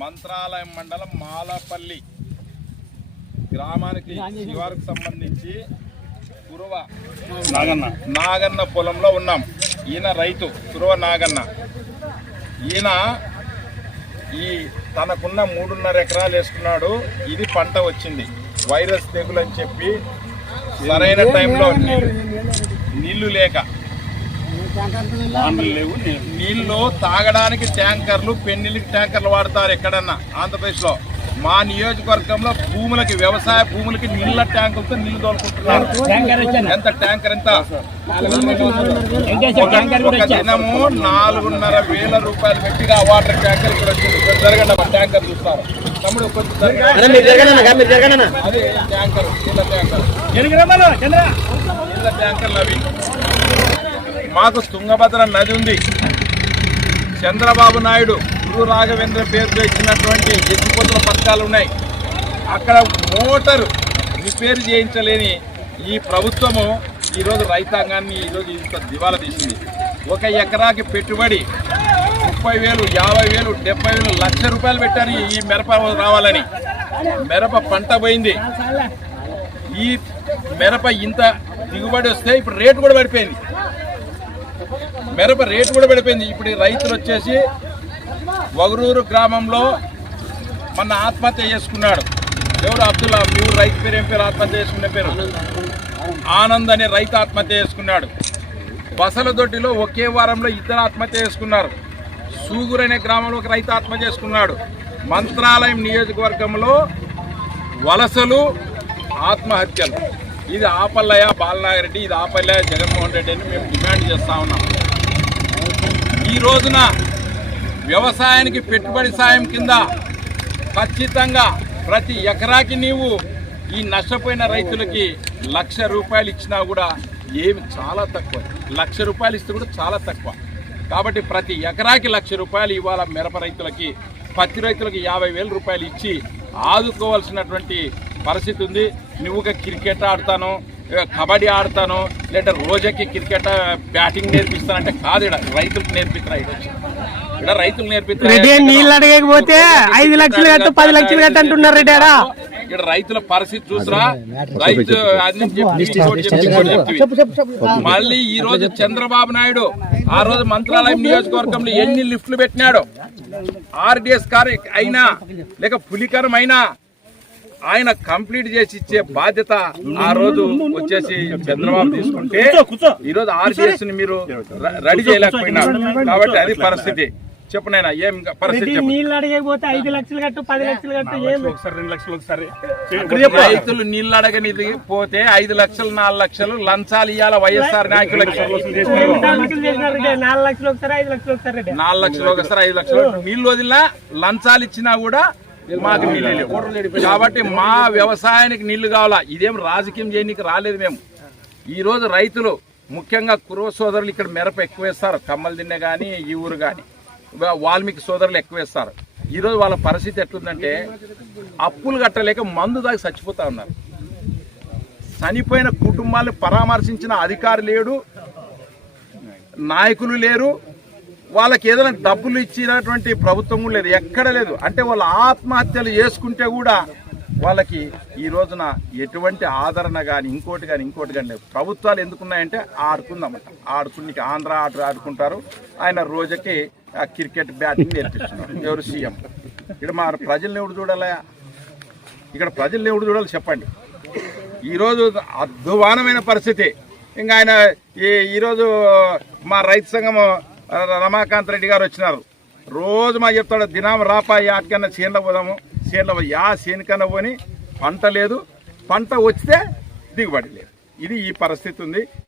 మంత్రాలయం మండలం మాలపల్లి గ్రామానికి శివారికి సంబంధించి కురువ నాగన్న నాగన్న పొలంలో ఉన్నాం. ఈయన రైతు కురువ నాగన్న. ఈయన ఈ తనకున్న మూడున్నర ఎకరాలు వేసుకున్నాడు. ఇది పంట వచ్చింది. వైరస్ తెగులు అని చెప్పి సరైన టైంలో నీళ్ళు- లేక లేవు. నేను నీళ్ళు తాగడానికి ట్యాంకర్లు పెన్నిళ్ళకి ట్యాంకర్లు వాడతారు ఎక్కడన్నా? ఆంధ్రప్రదేశ్లో మా నియోజకవర్గంలో భూములకి వ్యవసాయ భూములకి నీళ్ళ ట్యాంకులతో నీళ్ళు తోలుకుంటున్నారు. ఎంత ట్యాంకర్ ఎంత? ఒక- దినము నాలుగున్నర వేల రూపాయలు పెట్టిగా వాటర్ ట్యాంకర్ ఇక్కడ వచ్చింది ఇక్కడ జరగండి అమ్మా, ట్యాంకర్ చూస్తారు. తమ్ముడు ట్యాంకర్ నీళ్ళ ట్యాంకర్. నీళ్ళ ట్యాంకర్లు అవి. మాకు తుంగభద్ర నది ఉంది. చంద్రబాబు నాయుడు గురు రాఘవేంద్ర పేరుతో ఇచ్చినటువంటి ఎత్తిపోతుల పథకాలు ఉన్నాయి. అక్కడ మోటారు రిపేర్ చేయించలేని ఈ ప్రభుత్వము ఈరోజు రైతాంగాన్ని ఈరోజు ఇంత దివాలా తీసింది. ఒక ఎకరాకి పెట్టుబడి ముప్పై వేలు యాభై వేలు డెబ్బై వేలు లక్ష రూపాయలు పెట్టారు ఈ- ఈ మిరప రావాలని. మిరప పంట పోయింది. ఈ మిరప ఇంత దిగుబడి వస్తే ఇప్పుడు రేటు కూడా పడిపోయింది. మిరప రేటు కూడా పడిపోయింది. ఇప్పుడు రైతులు వచ్చేసి వగరూరు గ్రామంలో మొన్న ఆత్మహత్య చేసుకున్నాడు. ఎవరు అబ్దుల్లా? మీ రైతు పేరు ఏం పేరు? ఆత్మహత్య చేసుకునే పేరు? ఆనంద్ అనే రైతు ఆత్మహత్య చేసుకున్నాడు. బసల దొడ్డిలో ఒకే వారంలో ఇద్దరు ఆత్మహత్య చేసుకున్నారు. సూగురు అనే గ్రామంలో ఒక రైతు ఆత్మహత్య చేసుకున్నాడు. మంత్రాలయం నియోజకవర్గంలో వలసలు ఆత్మహత్యలు. ఇది ఆపల్లయ్య బాలనాగరెడ్డి ఇది ఆపల్లయ్య జగన్మోహన్ రెడ్డి అని మేము డిమాండ్ చేస్తా ఉన్నాం. ఈ రోజున వ్యవసాయానికి పెట్టుబడి సాయం కింద ఖచ్చితంగా ప్రతి ఎకరాకి నీవు ఈ నష్టపోయిన రైతులకి లక్ష రూపాయలు ఇచ్చినా కూడా ఏమి చాలా తక్కువ. లక్ష రూపాయలు ఇస్తే కూడా చాలా తక్కువ. కాబట్టి ప్రతి ఎకరాకి లక్ష రూపాయలు ఇవాళ మిరప రైతులకి? పత్తి రైతులకి యాభై వేల రూపాయలు ఇచ్చి ఆదుకోవాల్సినటువంటి పరిస్థితి ఉంది. నువ్వుగా క్రికెట్ ఆడతాను. కబడ్డీ ఆడతాను లేదా రోజుకి క్రికెట్ బ్యాటింగ్ నేర్పిస్తానంటే కాదు ఇక్కడ రైతులకు నేర్పిస్తారా ఇక్కడ రైతులు నేర్పిస్తారు రెడ్డి నీళ్ళు అడగకపోతే ఐదు లక్షలు కట్టు పది లక్షలు కట్టు అంటున్నారు ఇక్కడ రైతుల పరిస్థితి చూసరా? రైతు. మళ్ళీ ఈ రోజు చంద్రబాబు నాయుడు ఆ రోజు మంత్రాలయం నియోజకవర్గంలో ఎన్ని లిఫ్ట్లు పెట్టినాడు? ఆర్డిఎస్ కార్ అయినా లేక పులికరం అయినా ఆయన కంప్లీట్ చేసి ఇచ్చే బాధ్యత ఆ రోజు వచ్చేసి చంద్రబాబు తీసుకుంటే ఈ రోజు ఆర్డిఎస్ని మీరు రెడీ చేయలేకపోయినారు కాబట్టి అది పరిస్థితి. చెప్పు నాయనా ఏం పరిస్థితి చెప్పు. నీళ్ళు అడగకపోతే ఐదు లక్షలు కట్టు పది లక్షలు కట్టు ఏం ఒకసారి రెండు లక్షలు ఒకసారి. రైతులు నీళ్ళు అడగనిది పోతే ఐదు లక్షలు నాలుగు లక్షలు లంచాలు ఇవ్వాల వైఎస్ఆర్ నాయకులకి నాలుగు లక్షలు ఒకసారి ఐదు లక్షలు ఒకసారి రెడ్డి నాలుగు లక్షలు ఒకసారి ఐదు లక్షలు. నీళ్ళు వదిలినా లంచాలు ఇచ్చినా కూడా మాకు నీళ్ళు లేవు. కాబట్టి మా వ్యవసాయానికి నీళ్ళు కావాలా? ఇదేం రాజకీయం చేయడానికి రాలేదు మేము. ఈరోజు రైతులు ముఖ్యంగా కురవ సోదరులు ఇక్కడ మిరప ఎక్కువ వేస్తారు. దిన్నె కానీ ఈ ఊరు కానీ వాల్మీకి సోదరులు ఎక్కువ వేస్తారు. వాళ్ళ పరిస్థితి ఎట్లుందంటే అప్పులు కట్టలేక మందు దాకా చచ్చిపోతా ఉన్నారు. చనిపోయిన కుటుంబాలను పరామర్శించిన అధికారి లేడు నాయకులు లేరు వాళ్ళకి ఏదైనా డబ్బులు ఇచ్చినటువంటి ప్రభుత్వం కూడా లేదు ఎక్కడ లేదు. అంటే వాళ్ళు ఆత్మహత్యలు చేసుకుంటే కూడా వాళ్ళకి ఈ రోజున ఎటువంటి ఆదరణ కానీ ఇంకోటి కానీ ఇంకోటి కానీ లేదు ప్రభుత్వాలు ఎందుకున్నాయంటే ఆడుకుందామట ఆడుకునికి ఆంధ్ర ఆట ఆడుకుంటారు. ఆయన రోజుకి క్రికెట్ బ్యాటింగ్ నేర్పిస్తున్నారు. ఎవరు సీఎం? ఇక్కడ మా ప్రజల్ని ఎవడు చూడాలా? ఇక్కడ ప్రజల్ని ఎవడు చూడాలి చెప్పండి. ఈరోజు అద్భుతమైన పరిస్థితి. ఇంకా ఆయన ఈ ఈరోజు మా రైతు సంఘం రమాకాంత్ రెడ్డి గారు వచ్చినారు. రోజు మా చెప్తాడు దినం రాపా యాటికన్నా చేనుల పోదాము చేనులో యా చేనుకన్నా పోని పంట లేదు. పంట వచ్చితే దిగుబడి లేదు. ఇది ఈ పరిస్థితి ఉంది.